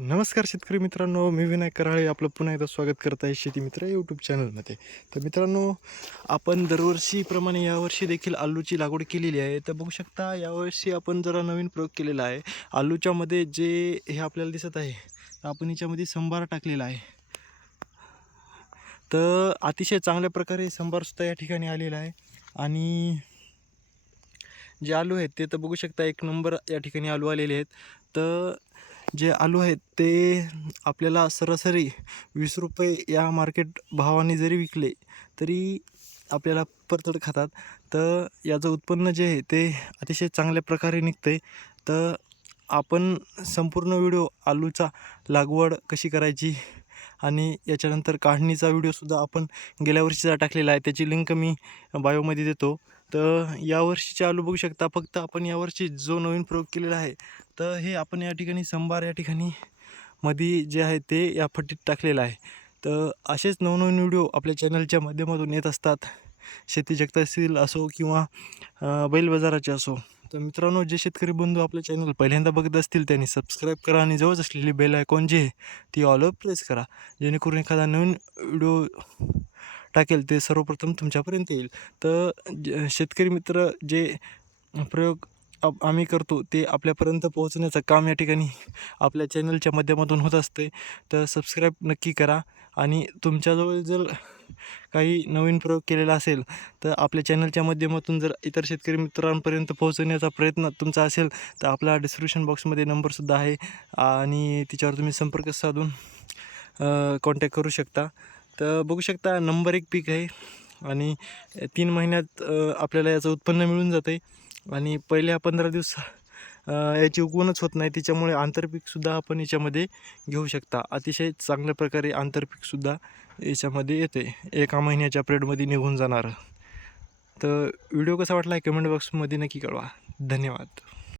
नमस्कार शेतकरी मित्रांनो मी विनायक कराळे आपलं पुन्हा एकदा स्वागत करत आहे शेती मित्र यूट्यूब चॅनलमध्ये तर मित्रांनो आपण दरवर्षीप्रमाणे यावर्षी देखील आलूची लागवड केलेली आहे. तर बघू शकता यावर्षी आपण जरा नवीन प्रयोग केलेला आहे. आलूच्यामध्ये जे हे आपल्याला दिसत आहे आपण याच्यामध्ये संभार टाकलेला आहे. तर अतिशय चांगल्या प्रकारे संभारसुद्धा या ठिकाणी आलेला आहे. आणि जे आलू आहेत ते तर बघू शकता एक नंबर या ठिकाणी आलू आलेले आहेत. तर जे आलू आहेत ते आपल्याला सरासरी वीस रुपये या मार्केट भावाने जरी विकले तरी आपल्याला परतड खातात. तर याचं उत्पन्न जे आहे ते अतिशय चांगल्या प्रकारे निघतं आहे तर आपण संपूर्ण व्हिडिओ आलूचा लागवड कशी करायची आणि याच्यानंतर काढणीचा व्हिडिओसुद्धा आपण गेल्या वर्षीचा टाकलेला आहे त्याची लिंक मी बायोमध्ये देतो. तर यावर्षीचे आलू बघू शकता फक्त आपण यावर्षी जो नवीन प्रयोग केलेला आहे तर हे आपण या ठिकाणी संभार या ठिकाणी मध्ये जे आहे ते या फटीत टाकलेलं आहे. तर असेच नवनवीन व्हिडिओ आपल्या चॅनलच्या माध्यमातून येत असतात. शेती जगताशील असो किंवा बैल बाजाराचे असो. तर मित्रांनो जे शेतकरी बंधू आपलं चॅनल पहिल्यांदा बघत असतील त्यांनी सबस्क्राईब करा आणि जवळच असलेली बेल आयकॉन जे आहे ती ऑलवर प्रेस करा. जेणेकरून एखादा नवीन व्हिडिओ टाकेल ते सर्वप्रथम तुमच्यापर्यंत येईल. तर ज- शेतकरी मित्र जे प्रयोग आम्ही करतो ते आपल्यापर्यंत पोहोचण्याचं काम या ठिकाणी आपल्या चॅनलच्या माध्यमातून होत असते तर सबस्क्राईब नक्की करा आणि तुमच्याजवळ जर काही नवीन प्रयोग केलेला असेल तर आपल्या चॅनलच्या माध्यमातून जर इतर शेतकरी मित्रांपर्यंत पोहोचवण्याचा प्रयत्न तुमचा असेल तर आपला डिस्क्रिप्शन बॉक्समध्ये नंबरसुद्धा आहे आणि तिच्यावर तुम्ही संपर्क साधून कॉन्टॅक्ट करू शकता. तर बघू शकता नंबर एक पीक आहे आणि तीन महिन्यात आपल्याला याचं उत्पन्न मिळून जातं आहे आणि पहिल्या पंधरा दिवस याची उगवणच होत नाही. त्याच्यामुळे आंतरपीकसुद्धा आपण याच्यामध्ये घेऊ शकता. अतिशय चांगल्या प्रकारे आंतरपीकसुद्धा याच्यामध्ये येते. एका महिन्याच्या प्रेडमध्ये निघून जाणारं. तर व्हिडिओ कसा वाटला आहे कमेंट बॉक्समध्ये नक्की कळवा. धन्यवाद.